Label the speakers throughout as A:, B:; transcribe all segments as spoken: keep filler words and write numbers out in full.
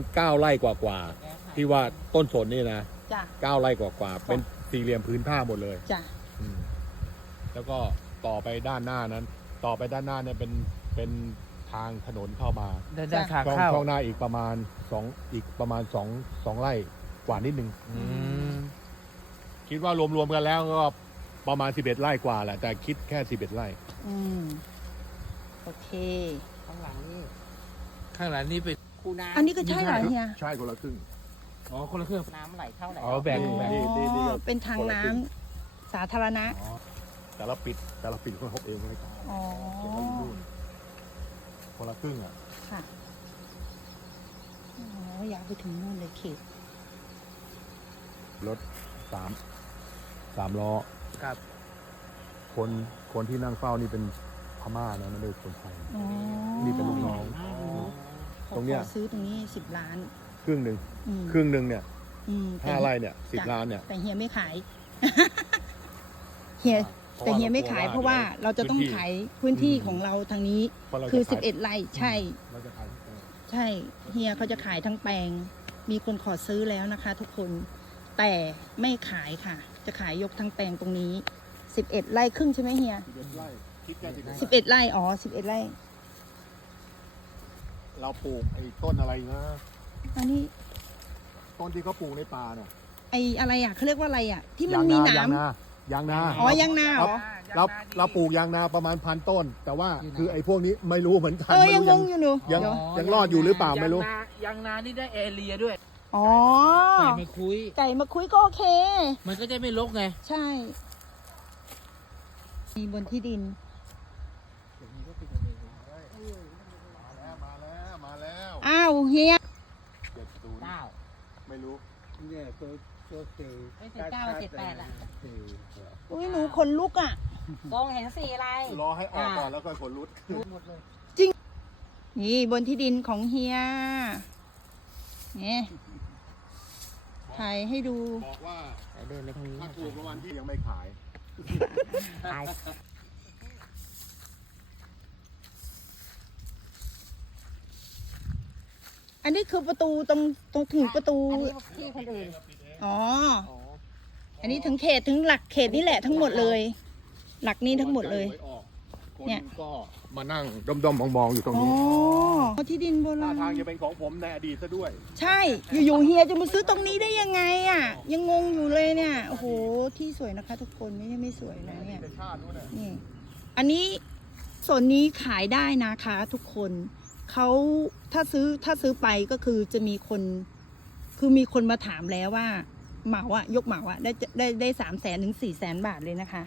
A: เก้าไร่กว่าๆที่ว่าต้นสนนี่นะ
B: จ้ะ
A: เก้าไร่กว่าๆเป็นสี่เหลี่ยมพื้นผ้าหมดเลย
B: จ้ะ
A: อืมแล้วก็ต่อไปด้านหน้านั้น ต่อไปด้านหน้าเนี่ยเป็นเป็นทางถนนเข้ามา
C: ได้ได้ทาง
A: ช่อง
C: เข้า
A: ช่องหน้าอีกประมาณสองอีกประมาณสองสองไร่กว่านิดนึง
C: อืม
A: คิดว่ารวมๆกันแล้วก็ประมาณสิบเอ็ดไร่กว่าแหละแต่คิดแค่สิบเอ็ดไร่
B: อืมโอเค
D: ข้างหลังนี่
C: ข้างหลังนี่เป็น
D: คูน้ำ
B: อันนี้ก็ใช่เหรอเฮีย
A: ใช่คนละครึ่ง
C: อ๋อคนละเครื่อง
D: น้ำไหลเข้าไหล
C: อ๋อแบ่ง
B: อ๋อ
C: แบ่ง
A: นี่นี่นี่ก็
B: เป็นทางน้ำสาธารณะ
A: อ๋อแต่ละปิดแต่ละปิดของเขาเองไม่ได้
B: อ๋อ
A: คนละครึ่งอ่ะ
B: ค่ะ อ๋อ อยากไปถึงนู่นเลยเขต
A: รถสามสามล้อ
C: ครับ
A: คนคนที่นั่งเฝ้านี่เป็นพม่านะไม่ได้คนไทย
B: อ๋อ
A: นี่เป็นลูกน้อง
B: ขอ
A: ตรงเนี้ย
B: ขอซื้อตรงนี้สิบล้าน
A: ครึ่งหนึ่ง
B: อืม
A: ครึ่งหนึ่งเนี่ย
B: อืม
A: ห้า
B: แต่
A: ไร่เนี่ยสิบ
B: จ้ะ
A: ล้านเนี่ย
B: แต่เฮียไม่ขาย เฮีย แต่เฮียไม่ขายเพราะว่าเราจะต้องขายพื้นที่ของเราทางนี้ คือสิบเอ็ดไร่ใช่
A: เราจะขายที่แปลง
B: ใช่เฮียเขาจะขายทั้งแปลง มีคนขอซื้อแล้วนะคะ ทุกคน แต่ไม่ขายค่ะ จะขายยกทั้งแปลงตรงนี้สิบเอ็ดไร่ครึ่งใช่ไหมเฮีย
A: สิบเอ็ดไร่คิดแค่สิบเอ็ด
B: สิบเอ็ดไร่อ๋อสิบเอ็ดไร่
A: เราปลูกไอ้ต้นอะไรนะ
B: อันนี้
A: ต้นที่เขาปลูกในป่าเนี่ย
B: ไออะไรอ่ะเขาเรียกว่าอะไรอ่ะ ที่มันมีห
A: ยาง
B: นาม
A: นายางนา
B: อ๋อยางนาเหรอ
A: เราเราปลูกยางนาประมาณพันต้น แต่ว่าคือไอ้พวกนี้ไม่รู้เหมือนกัน
B: เออ
A: ไม่
B: ยัง
A: รู้
B: งงอยู่หนู
A: ยัง
B: เดี๋ยว
A: ยังรอดอยู่หรือเปล่าไม่รู้
C: ยางนายางนานี่ได้แอเรียด้วย
B: อ๋อ
C: ไก่มาคุย
B: ไก่มาคุยก็โอเค
C: มันก็จะไม่รกไง
B: ใช่ มีบนที่ดิน
A: มาแล้วมาแล้ว
B: อ้าวเฮีย
A: เจ็ดศูนย์
D: เก้า
A: ไม่รู้
E: เนี่ยตัวตัวสี่
D: ไม่ใช่เก้าเจ็ดแปดอะ
E: สี่
B: อุ้ยหนูขนลุกอ่ะ
D: มองเห็นสีอะไร
A: รอให้ออกก่อนแล้วค่อยขนรุด
D: หมดเลย
B: นี่บนที่ดินของเฮียเนี่ยถ่ายให้ดู
A: บอกว่า
D: เดินไปทางนี้
A: ถ้าถูกรางวัลที่ยังไม่ขาย
D: ตาย
B: อันนี้คือประตูตรงตรงถึงประตู
D: อันนี้ที่คนอื่น
B: อ๋อ อันนี้ถึงเขตถึงหลักเขตนี่แหละทั้งหมดเลย หลักนี้ทั้งหมดเลย
A: คน
B: เนี่ย
A: ก็มานั่งด้อมๆมองๆอยู่ตรง
B: อ๋อ
A: นี้
B: ที่ดินโบ
A: ท่า
B: ราณ
A: ทางจะเป็นของผมในอดีตซะด้วย
B: ใช่ อยู่ๆเฮียจะมาซื้อตรงนี้ได้ยังไงอ่ะ ยังงงอยู่เลยเนี่ย โอ้โห ที่สวยนะคะ ทุกคนไม่ใช่ไม่สวยนะเนี่ย
A: ในชาตินู้นน่ะ
B: นี่ อันนี้ส่วนนี้ขายได้นะคะ ทุกคน เขาถ้าซื้อถ้าซื้อไปก็คือจะมีคน คือมีคนมาถามแล้วว่า เหมาอะยกเหมาอะได้ได้ได้สามแสนถึงสี่แสนบาทเลยนะคะ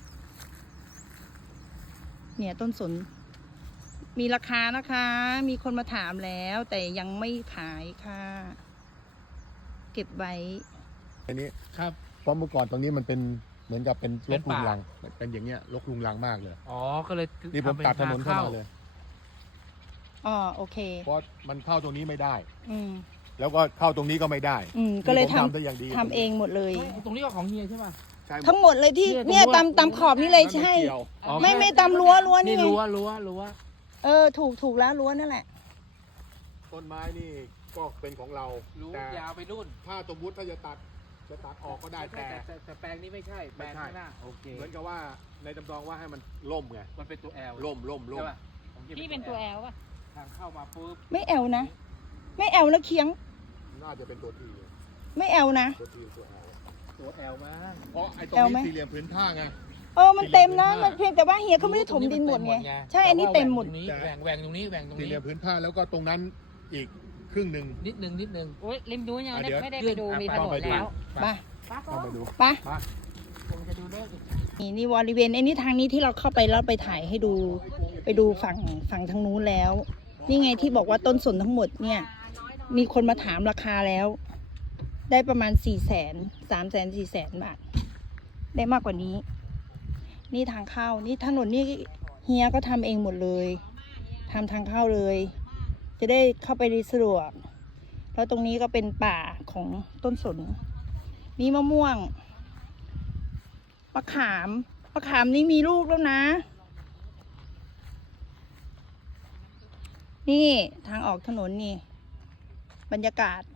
B: เนี่ยต้นสน มีราคานะคะ มีคนมาถามแล้ว แต่ยังไม่ขายค่ะ เก็บไว้
A: อันนี้
C: ครับ
A: เพราะเมื่อก่อนตรงนี้มันเป็นเหมือนกับเป็นร
C: เป็
A: ก
C: น
A: ลุ
C: ป่า
A: งลังเป็นอย่างเงี้ยรกลุงลังมากเลย
C: อ๋อ ก็เลย
A: นี่ผม
C: ทำเป็
A: ตัดถนน
C: ทง
A: เข้ามาเลย
B: อ๋อโอเค
A: เพราะมันเข้าตรงนี้ไม่ได้
B: อืม
A: แล้วก็เข้าตรงนี้ก็ไม่ได้
B: อืม ก็เลย
A: ผม
B: ทำ
A: ได้อย่างดี
B: ทำเองหมดเลย
C: ตรงนี้ก็ของเฮียใช่ป่ะ
A: ใช่
B: ทั้งหมดเลยที่
C: เนี่ย
B: เนี่ย
C: ตรง
B: ตามตามขอบนี่เลยใช่
A: ไม่เกี่ยว
C: อ๋อ
B: ไม่ไม่ตามรั้วรั้ว
C: นี่
B: นี่ไง
C: รั้วรั้วรั้ว
B: เออถูกถูกแล้วรั้วนั่นแหละ
A: ต้นไม้นี่ก็เป็นของเรา
C: รู้
A: แต่
C: ยาวไปนู่น
A: ถ้าสมมติถ้าจะตัดจะตัดออกก็ได้แต่
C: แต่แต่แปลงนี้ไม่ใช่ แปลงข้างหน้า โอเค
A: เหมือนกับว่าในจำลองว่าให้มันล่มไง
C: มันเป็นตัวแอล
A: ล่มล่มล่ม
C: ใช่ป่ะของฮีย
D: นี่เป็นตัวแอลป่ะ
C: ทางเข้ามาปุ๊บ
B: ไม่แอลนะ ไม่แอลนะเคียง
A: น่าจะเป็นตัวที
B: ไม่แอลนะ
A: ตัวทีตัวแอล
C: ตัวแอลมาก
A: เพราะไอ้ตรง
B: แอลไหม
A: นี้สี่เหลี่ยมพื้นผ้าไง
B: เออมันเต็มนะมันเพียงแต่ว่าเฮียเขาไม่ได้ถมดินหมดไงใช่อันนี้เต็มหมด
C: ตรงนี้แหว่งแหว่งตรงนี้แหว่งตรง
A: สี่
C: นี้
A: เหลี่ยมพื้นผ้าแล้วก็ตรงนั้นอีกครึ่งหนึ่ง
C: นิดนึงนิดนึง
D: โอ้ยริมนู้นยังไม่ได้
A: เดี๋ยว
D: ไม่ได้ไปดูมีถนนแล้ว
B: ไป
D: ป้าก็
A: เข้าไปดู
B: ไป
D: ผมจะดูเลขอีก
B: นี่นี่บริเวณไอ้นี่ทางนี้ที่เราเข้าไปแล้วไปถ่ายให้ดู ไปดูฝั่งฝั่งทางนู้นแล้ว นี่ไงที่บอกว่าต้นสนทั้งหมดเนี่ย มีคนมาถามราคาแล้ว ได้ประมาณสี่แสนสามแสนสี่แสนบาท ได้มากกว่านี้ นี่ทางเข้า นี่ถนนนี่เฮียก็ทำเองหมดเลยทำทางเข้าเลย จะได้เข้าไปได้สะดวก แล้วตรงนี้ก็เป็นป่าของต้นสน มีมะม่วง มะขาม มะขามนี่มีลูกแล้วนะ นี่ทางออกถนนนี่บรรยากาศ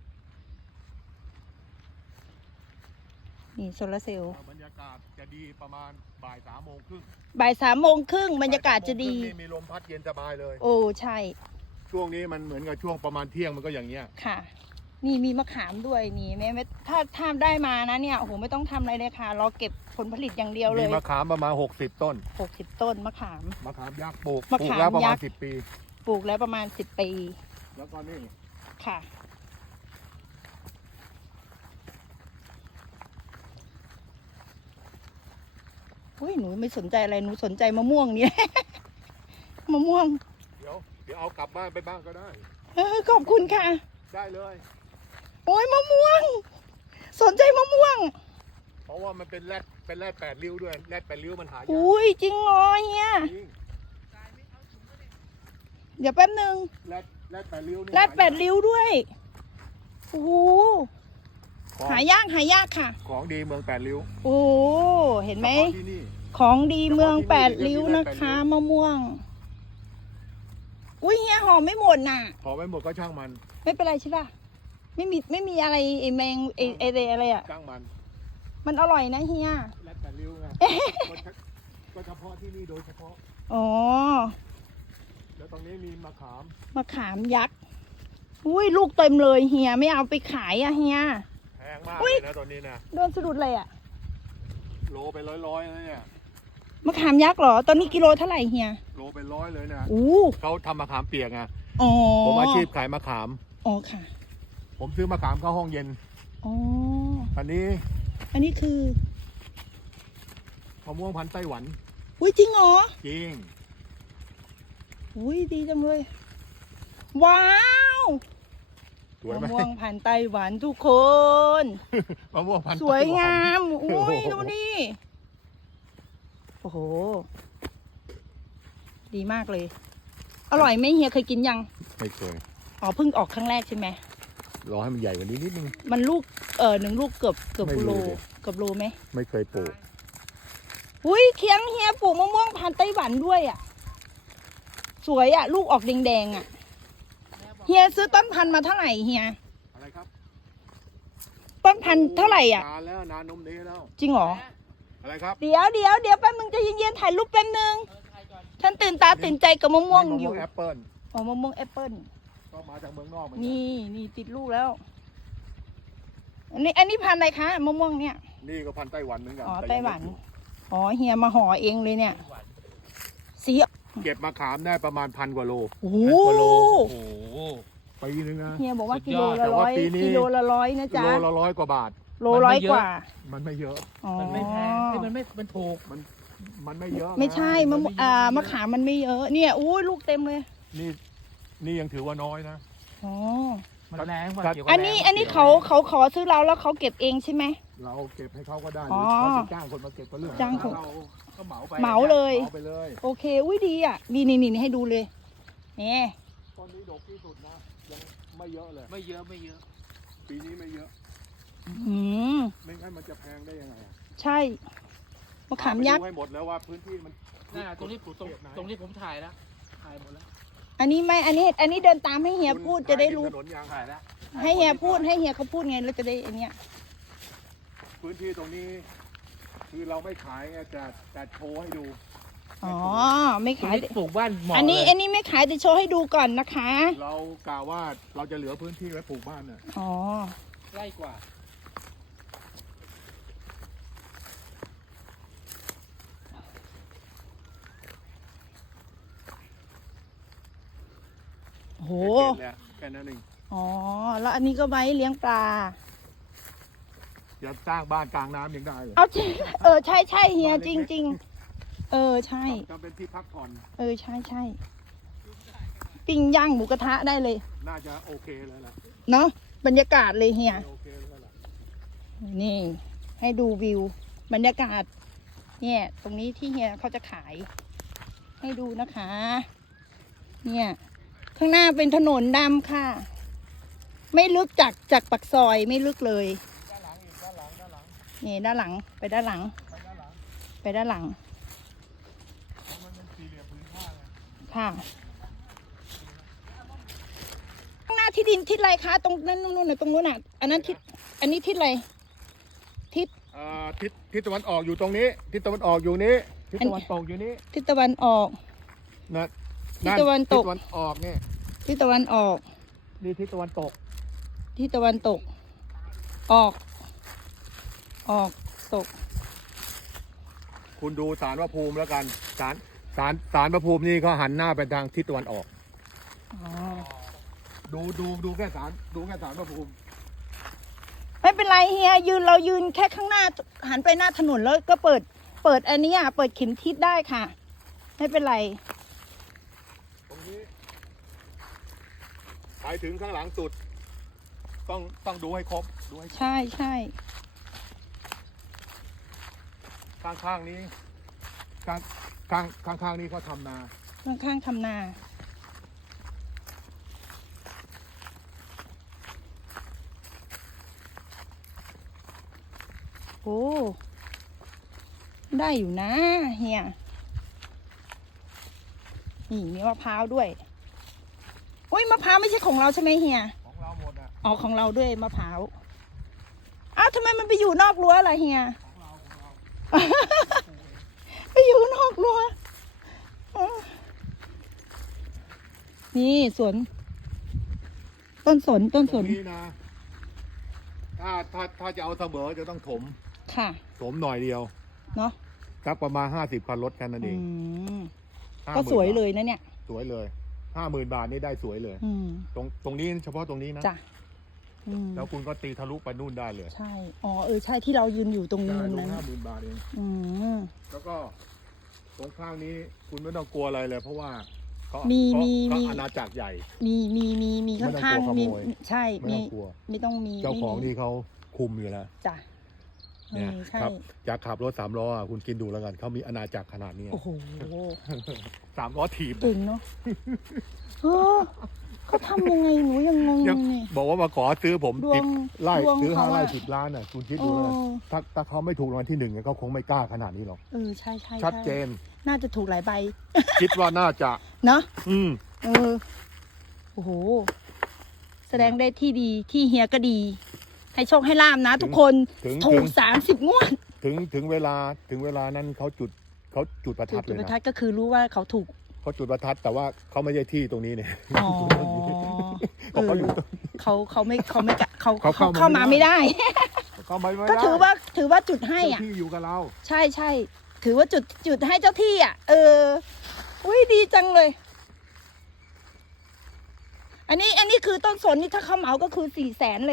B: นี่โซลาร์เซลล์
A: บรรยากาศจะดีประมาณบ่ายสามโมงครึ่ง
B: บ่ายสามโมงครึ่งบรรยากาศจะดี
A: บ่ายสามโมงครึ่งนี่มีลมพัดเย็นสบายเลย
B: โอ้ใช่
A: ช่วงนี้มันเหมือนกับช่วงประมาณเที่ยงมันก็อย่างเงี้ย
B: ค่ะ นี่มีมะขามด้วยนี่แม่แม่ถ้าถ้าได้มานะเนี่ยโอ้โหไม่ต้องทำอะไรเลยค่ะรอเก็บผลผลิตอย่างเดียวเล
A: มี
B: ย
A: มะขามประมาณหกสิบต้น
B: หกสิบต้นมะขาม
A: มะขามยักษ์ปลูก
B: มะ
A: ปลู
B: ขาก ม
A: แล้วประ
B: ยั
A: มาณ
B: กษ์
A: สิบปี
B: ปลูกแล้วประมาณสิบปี
A: แล้วก็นี่
B: ค่ะอุ้ยหนูไม่สนใจอะไรหนูสนใจมะม่วงเนี่ย มะม่วง
A: เดี๋ยวเดี๋ยวเอากลับบ้านไปบ้างก็ได้
B: เออขอบคุณค่ะ
A: ได้เลย
B: โอ้ยมะม่วง สนใจมะม่วง
A: เพราะว่ามันเป็นแรดเป็นแรดแปดริ้วด้วยแรดแปดริ้วมันหายาก
B: อุ้ยจริงเหรอเฮีย
A: จริง
B: เดี๋ยวแป๊บหนึ่ง
A: แรดแรดแปดริ้วนี่
B: แรดแปดริ้วด้วยโอ้โห
A: ของ
B: หายากหายากค่ะ
A: ของดีเมืองแปดริ้ว
B: โอ้เห็นไหม
A: เฉพาะที่นี่
B: ของดีเมืองแปด
A: เฉพาะที่นี่
B: ริ้ว
A: เรีย
B: นะ
A: กแปดริ้
B: คะ
A: ว
B: มะม่วง อุ้ยเฮียหอมไม่หมดน่ะ
A: ขอไว้หมดก็ช่างมัน
B: ไม่เป็นไรใช่ป่ะไม่มีไม่มีอะไรไอแมงไอไอเรอะไรอ่ะ
A: ช่างมัน
B: มันอร่อยนะเฮีย
A: แรดแปดริ้วไงก็เฉก็เฉพาะที่นี่โดยเฉพาะ
B: อ๋อ
A: แล้วตรงนี้มีมะขาม
B: มะขามยักษ์อุ้ยลูกเต็มเลยเฮียไม่เอาไปขายอ่ะเฮีย
A: แพงมาก
B: อุ๊
A: เลย ยนะตอนนี้นะ
B: โดนสะดุดเลยอ่ะ
A: โลไปร้อยๆนะเนี่ย
B: มะขามยักษ์เหรอตอนนี้กิโลเท่าไหร่เฮีย
A: โลไปร้อยเลยนะ
B: อู้
A: เขาทำมะขามเปียกไง
B: อ๋อ
A: ผมอาชีพขายมะขาม
B: อ๋อค่ะ
A: ผมซื้อมะขามเข้าห้องเย็น
B: อ๋อ
A: อันนี้
B: อันนี้คือ
A: มะม่วงพันธุ์ไต้หวัน
B: อุ้ยจริงเหรอ
A: จริง
B: อุ้ยดีจังเลย ว้าว
A: สวยไหม
B: มะม่วงพันธุ์ไต้หวันทุกคน
A: มะม่วงพันธุ์
B: สวย
A: ไต้หน
B: งามอุ้ย
A: โอ้โห
B: ดูนี่โอ้โห ดีมากเลย อร่อยไหมเฮียเคยกินยัง
A: ไม่เคย
B: อ๋อเพิ่งออกครั้งแรกใช่ไหม
A: รอให้มันใหญ่กว่านี้นิดนึง
B: มันลูกเออหนึ่งลูกเกือบเกือบ
A: ไม่รู้
B: โล
A: เลย
B: เกือบโลไหม
A: ไม่เคยปลูก
B: อุ้ยเคียงเฮียปลูกมะม่วงพันธุ์ไต้หวันด้วยอ่ะ สวยอ่ะ ลูกออกแดงๆอ่ะ เฮียซื้อต้นพันธุ์มาเท่าไหร่เฮีย
A: อะไรครับ
B: ต้นพันธุ์เท่าไหร่อ่ะ
A: นานแล้วนานนมนี้แล้ว
B: จริงเหรอ
A: อะไรครับ
B: เดี๋ยวเดี๋ยวเดี๋ยวแป๊บนึงใจะเย็นๆถ่ายรูปแป๊บนึง ฉันตื่นตาตื่นใจกับมะม่วง
A: นี่
B: อยู่
A: แอปเปิ้ล
B: อ๋อมะม่วงแอปเปิ้ล
A: ก็มาจากเมืองนอกเหมือนกั
B: นี่นี่ติดลูกแล้ว อันนี้อันนี้พันธุ์อะไรคะมะม่วงเนี่ย
A: นี่ก็พันธุ์ไต้หวันเหมือนกัน
B: อ๋อ
A: แต่
B: ไต้
A: ยัง
B: ห
A: ไม่
B: วัน
A: ปลูก
B: อ๋อเฮียมาห่อเองเลยเนี่ย สี
A: เก็บมะขามได้ประมาณพันกว่าโล
B: โอ้โห
A: พันกว่าโล
C: โอ้โห
A: ปีนึงนะ
B: เฮียบอกว่า
C: สุ
B: กิ
C: ดย
B: โล
C: อด
B: ละ
A: แต่
B: ร้
A: ว่า
B: อย
A: ปีนี้
B: กิโลละร้อยนะจ๊ะ
A: โลละร้อยกว่าบาท
B: โลร้อยกว่า
A: มันไม่เยอะ
B: อ๋อ
C: มันไม่แพงเอ้ยมันไม่มันถูก
A: มันมันไม่เยอะนะ
B: ไม่ใช่มะม่วง
C: มันไม่เยอะ
B: อ่ามะขามมันไม่เยอะ เนี่ยอู้ยลูกเต็มเลย
A: นี่นี่ยังถือว่าน้อยนะ
B: อ๋อ
C: มันแรงกว่า
A: ครับ
C: เกี่ยวกับ
B: อันนี้
C: แรง
B: อันนี้เขาเขาขอซื้อเราแล้วเขาเก็บเองใช่ไหม
A: เราเก็บให้เขาก็ได้ห
B: อ๋
A: รือ
B: อ
A: เขาจะจ้างคนมาเก็บก็เรื่อง
B: จ้างคน
A: เราก็เหมาไป
B: เหมาเลย
A: เหมาไปเลย
B: โอเค อุ้ยดีอ่ะ นี่นี่นี่ให้ดูเลยนี่
A: ตอนนี้ดกที่สุดนะยังไม่เยอะเลย
C: ไม่เยอะไม่เยอะ
A: ปีนี้ไม่เยอะ
B: อืม
A: ไม่งั้นมันจะแพงได้ยังไงอะ
B: ใช่มะขามยักษ์
A: ไปดูให้หมดแล้วว่าพื้นที่มัน
C: น่าตรงนี้ผมตรง
A: เขตไหน
C: ตรงนี้ผมถ่ายแล้วถ่ายหมดแล้ว
B: อันนี้ไม่ อันนี้ อันนี้เดินตามให้เฮียพูดจะได้รู้
A: ถนนยาง
C: ถ่ายแล้ว
B: ให้เฮียพูดให้เฮียเขาพูดไงเราจะได้อันเนี้ย
A: พื้นที่ตรงนี้ คือเราไม่ขายไงแต่แต่โชว์ให้ดู
B: อ๋อ ไม่
C: ตรง
B: ขาย
C: นี้ปลูกบ้านเหมาะ
B: อันนี้
C: เลย
B: อันนี้ไม่ขายแต่โชว์ให้ดูก่อนนะคะ
A: เรากล่าวว่าเราจะเหลือพื้นที่ไว้ปลูกบ้านน่ะ
B: อ๋อ
C: ใกล้กว่า
B: โอ้โห
A: แค่นั้นแหละแค่นั้นเอง
B: อ๋อ แล้วอันนี้ก็ไว้เลี้ยงปลา
A: อย่าสร้างบ้านกลางน้ำยังได้เลย
B: เอาจริงเออ ใช่ใช่เฮียจริงจริงเออ ใช่
A: ทำเป็นที่พักผ่อน
B: เออ ใช่ใช่ปิ้งย่างหมูกระทะได้เลย
A: น่าจะโอเคแล้วล่ะ
B: เนาะบรรยากาศเลยเฮีย
A: โอเคแล้วล่ะ
B: นี่ ให้ดูวิว บรรยากาศ เนี่ย ตรงนี้ที่เฮียเขาจะขาย ให้ดูนะคะ เนี่ย ข้างหน้าเป็นถนนดำค่ะ ไม่ลึกจากจากปากซอยไม่ลึกเลย
A: ด้านหลังอีกด้านหลังด้านหลัง
B: นี่ด้านหลังไปด้านหลัง
A: ไปด้านหลัง
B: ไปด้านหลัง
A: มันเป็นสี่เหลี่ยมพื้นผ้าไง
B: ค่ะ ข้างหน้าที่ดินทิศอะไรคะตรงนั้นนู่นน่ะตรงนู้นน่ะอันนั้นทิศอันนี้ทิศอะไรทิศ
A: อ่าทิศทิศตะวันออกอยู่ตรงนี้ทิศตะวันออกอยู่นี้ทิศตะวันตกอยู่นี้
B: ทิศตะวันออก
A: นะ
B: ทิศตะวันตก
A: ทิศตะวันออกเนี่ย
B: ทิศตะวันออก
A: นี่ทิศตะวันตก
B: ทิศตะวันตก ออก ออกตก
A: คุณดูศาลพระภูมิแล้วกันศาลศาลศาลพระภูมินี่เขาหันหน้าไปทางทิศตะวันออก
B: อ๋อ
A: ดูดูดูแค่ศาลดูแค่ศาลพระภูมิ
B: ไม่เป็นไรเฮียยืนเรายืนแค่ข้างหน้าหันไปหน้าถนนแล้วก็เปิดเปิดอันนี้อ่ะเปิดเข็มทิศได้ค่ะ ไม่เป็นไร
A: ตรงนี้ไปถึงข้างหลังสุด ต้องต้องดูให้ครบดูให้
B: ใช่ใช่
A: ข้างข้างๆนี้ข้างข้างข้างข้างๆนี้เขาทำนา
B: ข้างข้างๆทำนา โอ้ ได้อยู่นะเฮีย นี่มีมะพร้าวด้วยอุ้ยมะพร้าวไม่ใช่ของเราใช่ไหมเฮีย
A: ของเราหมดอ่ะ
B: อ๋อของเราด้วยมะพร้าว อ้าวทำไมมันไปอยู่นอกรั้วล่ะเฮีย
A: ของเราของเรา
B: ไปอยู่นอกรั้วอ๋อนี่สวน ต้นสนต้น
A: ต
B: ส
A: รง
B: น
A: นี้นะถ้าถ้าถ้าจะเอาเสมอจะต้องถม
B: ค่ะ
A: ถมหน่อยเดียว
B: เนาะ
A: สักประมาณห้าสิบคันรถแค่นั้นเอ
B: อื
A: ง
B: ม
A: ห้า
B: ก็
A: หมื่น
B: สวย
A: บาท
B: เลยนะเนี่ย
A: สวยเลยห้าหมื่นบาทนี่ได้สวยเลย
B: อืม
A: ตรงตรงนี้เฉพาะตรงนี้นะ
B: จ้ะอืม
A: แล้วคุณก็ตีทะลุไปนู่นได้เลย
B: ใช่ อ๋อ เออ ใช่ที่เรายืนอยู่ตรง
A: ได้
B: มุม
A: ล
B: นั้
A: ง
B: น
A: ห้าหมื่นบาทเอง
B: อืม
A: แล้วก็ตรงข้างนี้คุณไม่ต้องกลัวอะไรเลย เพราะว่าเขา
B: มี
A: เขา
B: มี
A: เขา
B: มี
A: อาณาจักรใหญ่
B: มี มี มี มี
A: ไม่ต้อง
B: ข้าง
A: กลัว
B: ๆมี
A: ขโมย
B: ใช่
A: ไม่
B: มี
A: ต้องกลัว
B: ไม่ต้องมี
A: เจ้าของ
B: ไม่มี
A: นี่เขาคุมอยู่แล้ว
B: จ้ะเอ
A: เนี่ย
B: อใช่
A: ครับจะขับรถสามล้ออ่ะคุณคิดดูแล้วกันเขามีอาณาจักรขนาดนี้
B: โอ้โห
A: สามล้อถีบ
B: เก่งเนาะเออเขาทำยังไงหนูยังงง
A: ยัง
B: เลย
A: บอกว่ามาขอซื้อผม
B: ดว
A: สิ
B: ง
A: บไร่
B: ดวง
A: ซื้อห้า
B: เขา
A: ไร่
B: อะ
A: สิบล้านอ่ะคุณคิด
B: เอ
A: ดูแล้วกัน
B: อ
A: ถ้าถ้าเขาไม่ถูกรางวัลที่หนึ่งเนี่ยเขาคงไม่กล้าขนาดนี้หรอก
B: เออ ใช่ใช่
A: ชัด
B: ใช่
A: เจน
B: น่าจะถูกหลายใบ
A: คิดว่าน่าจะ
B: เนาะ
A: อืม
B: เออ โอ้โห แสดงได้ที่ดีที่เฮียก็ดี ให้โชคให้ลาบนะทุกคน
A: ถึง
B: ถู
A: ถึ
B: ก
A: ง
B: สามสิบงวด
A: ถึงถึงเวลาถึงเวลานั้นเขาจุดเขาจุดประ
B: จุ
A: ทั
B: ด
A: ด
B: จุ
A: เล
B: ด
A: ย
B: ประ
A: นะ
B: ทัดก็คือรู้ว่าเขาถูก
A: เขาจุดประทัดแต่ว่าเขาไม่ใช่ที่ตรงนี้เนี่ย
B: อ๋อ
A: เพราะเขาอยู่
B: เขาเขาไม่เขาไม่กะเขา
A: เขา
B: เขา
A: เข้ามา
B: เข้ามาไม่ได้
A: เขาไม่ไม่
B: ก็
A: ได้
B: ถือว่าถือว่าจุดให้อ่ะ
A: เจ้าที่อยู่กับเรา
B: ใช่ใช่ถือว่าจุดจุดให้เจ้าที่อ่ะ เออ อุ้ยดีจังเลย อันนี้ อันนี้คือต้นสนนี่ถ้าเขาเหมาก็คือสี่แสนเลย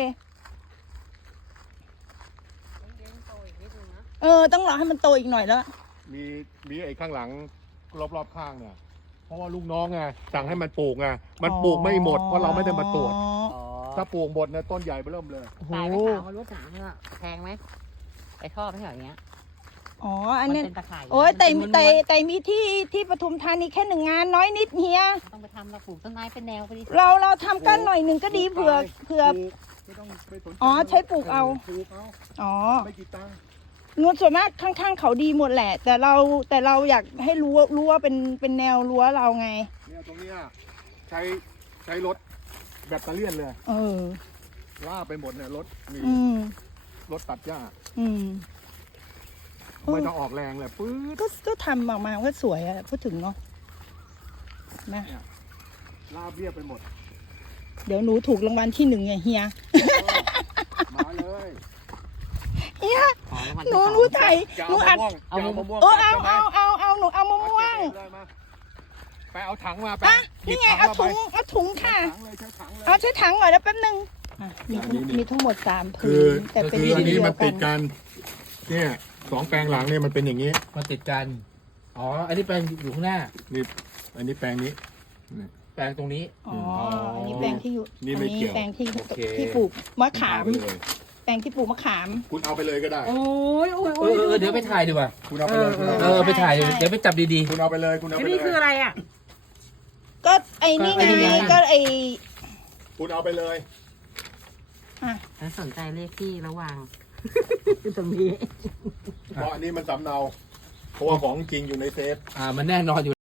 B: เออ ต้องรอให้มันโตอีกหน่อยแล้ว
A: มีมีไอ้ข้างหลังรอบๆข้างเนี่ยเพราะว่าลูกน้องไงสั่งให้มันปลูกไงมันปลูกไม่หมดเพราะเราไม่ได้มาตรวจ
B: อ๋อ
D: อ๋อ
A: ถ้าปลูกหมดเนี่ยต้นใหญ่ไปเริ่มเลย
B: โอ้โห
D: ตายไหมถามเขารู้ถามว่าแพงไหมไปทอดไม่ใช่อย่างเงี้ย
B: อ๋อ อัน
D: มัน
B: นี้
D: เป็นตะข่าย
B: โอ้ยแต่
D: มัน
B: แต่
D: ม้วน
B: แต่มีที่ที่ปทุมธานีแค่หนึ่งงานน้อยนิดเฮีย
D: ๆต้องไปทำเราปลูกต้นไม้เป็นแนวไปดิ
B: เราเราทำกันหน่อยหนึ่งก็ดีเผื่อเผื่อ
A: ปลูกไม่ต้องไปสนใจ
B: อ๋อใช้ปลูกเอา
A: ปลูกเอา
B: อ๋อ
A: ไม่กี่ตังค์
B: นวดส่วนมากข้างๆเขาดีหมดแหละ แต่เราแต่เราอยากให้รู้ว่ารู้ว่าเป็นเป็นแนวรั้วเราไง
A: เนี่ยตรงเนี้ยใช้ใช้รถแบตเตอรี่ยนเลย
B: เออ
A: ล่าไปหมดเนี่ยรถมี
B: อืม
A: รถตัดหญ้า
B: อืม เออ
A: ไม่ต้องออกแรงเลยปื๊ด
B: ก็ก็ทำออกมาก็สวยอะพูดถึงเนาะนะ
A: ลาบเรียบไปหมด
B: เดี๋ยวหนูถูกรางวัลที่หนึ่งไงเฮีย
A: มาเลย
B: เฮีย
D: ขอรางวัล
B: หนู
D: ที่สอง
B: หนูถ่าย
A: จะ
B: หนู
A: เอา
B: อั
A: มะ
B: ด
A: ม่วง
D: เอา
A: จะ
D: มะ
A: มะม่วง
B: โอ้
A: ตั
B: เอา
A: ดใช่ไหม
B: เอาเอาเอาหนูเอามะม่วง
A: เก็บเลยมาไปเอาถังมาไป
B: อ่ะ
A: หยิ
B: นี่
A: บ
B: ไง
A: ถั
B: เอา
A: มาไป
B: ถุงเอาถุงค่ะ
A: ถังเลยใช้ถังเลย
B: เอาใช้ถังก่อนแล้วแป๊บนึงอ่ะมีทั้ง
A: นี่นี่
B: มีทั้งหมดสาม
A: คื
B: พื้
A: อน
B: แต่เป็น
A: คืออั
B: สี
A: นนี้
B: เดีย
A: มั
B: วน กั
A: ติ
B: น
A: ดกันเนี่ยสองแปลงหลังเนี่ยมันเป็นอย่างนี้
C: มาติดกัน อ๋อ อันนี้แปลงอยู่ข้างหน้า
A: นี่อันนี้แปลงนี้นี่
C: แปลงตรงนี้
B: อ๋ออันนี้แปลงที่อยู่
A: นี่ไม่เกี่ยว
B: อัแปลงที่
C: โอเค
B: ที่ปลูกมะขาม
A: เอไปเลย
B: แปลงที่ปลูกมะขาม
A: คุณเอาไปเลยก็ได้
C: โอ้ยโอ้ยเออเออเดี๋ยวไปถ่ายดีกว่า
A: คุณเอาไปเลยคุณเอา
C: เอ
A: ไปเล
C: อย ไปถ่าย เดี๋ยวไปจับดี
A: คุณเอาไปเลยคุณเอาไปเลย
D: นี่คืออะไรอ่ะ
B: ก็ไอ้นี่ไง
C: ก็ไอ้นี่ไง
B: ก็ไอ้
A: คุณเอาไปเลย
B: อ่ะ
D: ฉันสนใจเลขที่ระหว่าง ตรงนี้
A: เพราะอันนี้มันสำเนาเพราะว่าของจริงอยู่ในเซฟ
C: ๆ อ่า มันแน่นอนอยู่